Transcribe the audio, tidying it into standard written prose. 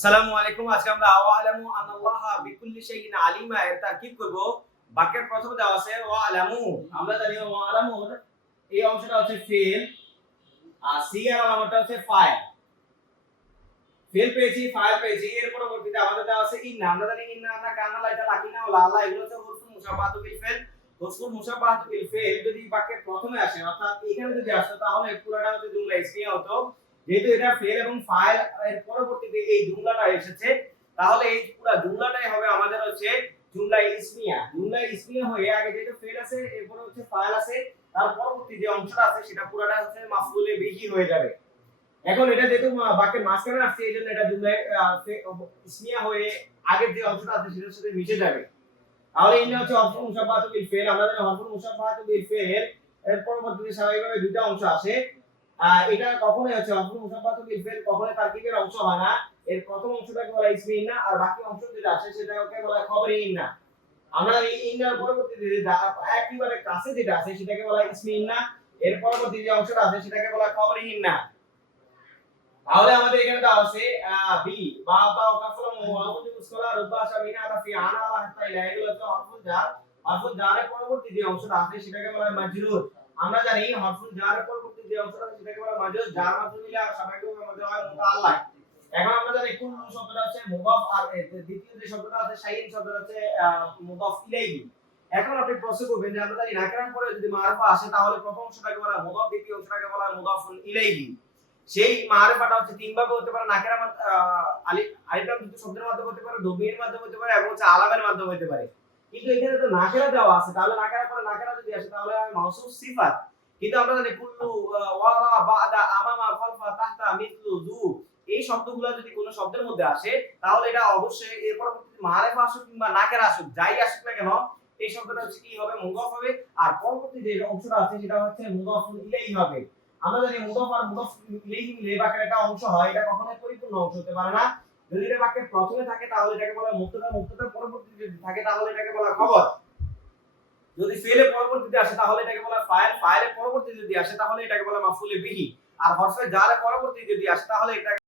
আসসালামু আলাইকুম। আজকে আমরা ওয়ালামু আনাল্লাহা বিকুল্লি শাইইন আলিমা এর তারকিব করব। বাক্যের প্রথমে দেওয়া আছে ওয়ালামু। আমরা জানি ওয়ালামুর এই অংশটা হচ্ছে ফেল আর সি এর আলামতটা হচ্ছে ফাইল। ফেল পেয়েছি, ফাইল পেয়েছি, এর পরবর্তীতে আমাদের দেওয়া আছে ইন্না। আমরা জানি ইন্না, আন্না, কান্না, লাইতা, লাকিনা ও লাল্লা এগুলো হচ্ছে হুরফুল মুশাব্বাহাতু বিল ফেল। হুরফুল মুশাব্বাহাতু বিল ফেল যদি বাক্যের প্রথমে আসে অর্থাৎ এখানে যদি আসতো তাহলে পুরোটা হচ্ছে জুমলা ইসমিয়া হতো। যেহেতু এটা ফেল এবং ফাইল এর পরবর্তীতে এই জুমলাটা এসেছে তাহলে এই পুরো জুমলাটাই হবে আমাদের হচ্ছে জুমলা ইসমিয়া। জুমলা ইসমিয়া হয়ে আগে যেটা ফেল আছে এরপর হচ্ছে ফাইল আছে তার পরবর্তী যে অংশটা আছে সেটা পুরোটা হচ্ছে মাফউলে বিহি হয়ে যাবে। এখন এটা যেহেতু বাক্যের মাঝখানে আসছে এই জন্য এটা জুমলায় ইসমিয়া হয়ে আগের যে অংশটা আছে সেটার সাথে মিশে যাবে। তাহলে ইন্না হচ্ছে হরফুল মুশাব্বাহাতু বিল ফেল। আমরা জানি হরফুল মুশাব্বাহাতু বিল ফেল এর পরবর্তীতে স্বাভাবিকভাবে দুটো অংশ আসে। এটা কখনোই হচ্ছে হরফুল মুশাব্বাহাতু বিল ফেল কখনোই তারকিবের অংশ হয় না। এর প্রথম অংশটাকে বলা ইসমি ইন্না আর বাকি অংশ যেটা আসে সেটাকে বলা খবরে ইন্না। আমরা এই ইন্নার পরবর্তীতে একেবারে কাছে যেটা আছে সেটাকে বলা ইসমি ইন্না। এর পরবর্তী যে অংশটা আছে সেটাকে বলা খবরে ইন্না। তাহলে আমাদের এখানে দেওয়া আছে বি বা বা কাফলা মুআউযু মুসকালা রুবা শামিনা রাফি আনা ওয়া হাত্তা ইলা এগুলো হচ্ছে হরফুল জার। হরফুল জারের পরবর্তী যে অংশটা আছে সেটাকে বলা হয় মাজরুর। আমরা জানি হরফুল জারের পরবর্তী যে অংশটা আছে সেটাকে বলা হয় মাজরুর। জার মাজরুর মিলে স্বাভাবিকভাবে আমাদের হয় মুতাআল্লাক। এখন আমরা জানি কুল্লু শব্দটা হচ্ছে মুদাফ আর দ্বিতীয় যে শব্দটা আছে শাইইন শব্দটা হচ্ছে মুদাফ ইলাইহি। এখন আপনি প্রশ্ন করবেন যে আমরা জানি নাকিরার পরে যদি মারফা আসে তাহলে প্রথম অংশটাকে বলা হয় মুদাফ, দ্বিতীয় অংশটাকে বলা হয় মুদাফুন ইলাইহি। সেই মারফাটা হচ্ছে তিন ভাবে হতে পারে, নাকিরা আলিফ লাম যুক্ত শব্দের মাধ্যমে হতে পারে, দমির মাধ্যমে হতে পারে এবং হচ্ছে আলামের মাধ্যমে হতে পারে। কিন্তু এখানে তো নাকিরা দেওয়া আছে তাহলে নাকিরা পরে নাকিরা যদি আসে তাহলে হয় মাউসুফ সিফাত। কিন্তু আমরা জানি কুল্লু ওয়ারা বাদা আমামা খালফা তাহতা মিথলু যু এই শব্দগুলো যদি কোনো শব্দের মধ্যে আসে তাহলে এটা অবশ্যই এর পরবর্তীতে মারফা আসুক কিংবা নাকিরা আসুক যাই আসুক না কেন এই শব্দটা হচ্ছে কি হবে মুদাফ হবে আর পরবর্তী যে অংশটা আছে সেটা হচ্ছে মুদাফুন ইলাইহি হবে। আমরা জানি মুদাফ আর মুদাফ ইলাইহি মিলে বাক্যের একটা অংশ হয়, এটা কখনোই পরিপূর্ণ অংশ হতে পারে না। যদি এটা বাক্যের প্রথমে থাকে তাহলে এটাকে বলা হয় মুবতাদা, মুবতাদার পরবর্তীতে যদি থাকে তাহলে এটাকে বলা হয় খবর। যদি ফেলের পরবর্তীতে আসে তাহলে এটাকে বলা হয় ফাইল, ফাইলের পরবর্তীতে যদি আসে তাহলে এটাকে বলা হয় মাফউলে বিহি। আর হরফে জারের পরবর্তীতে যদি আসে তাহলে এটা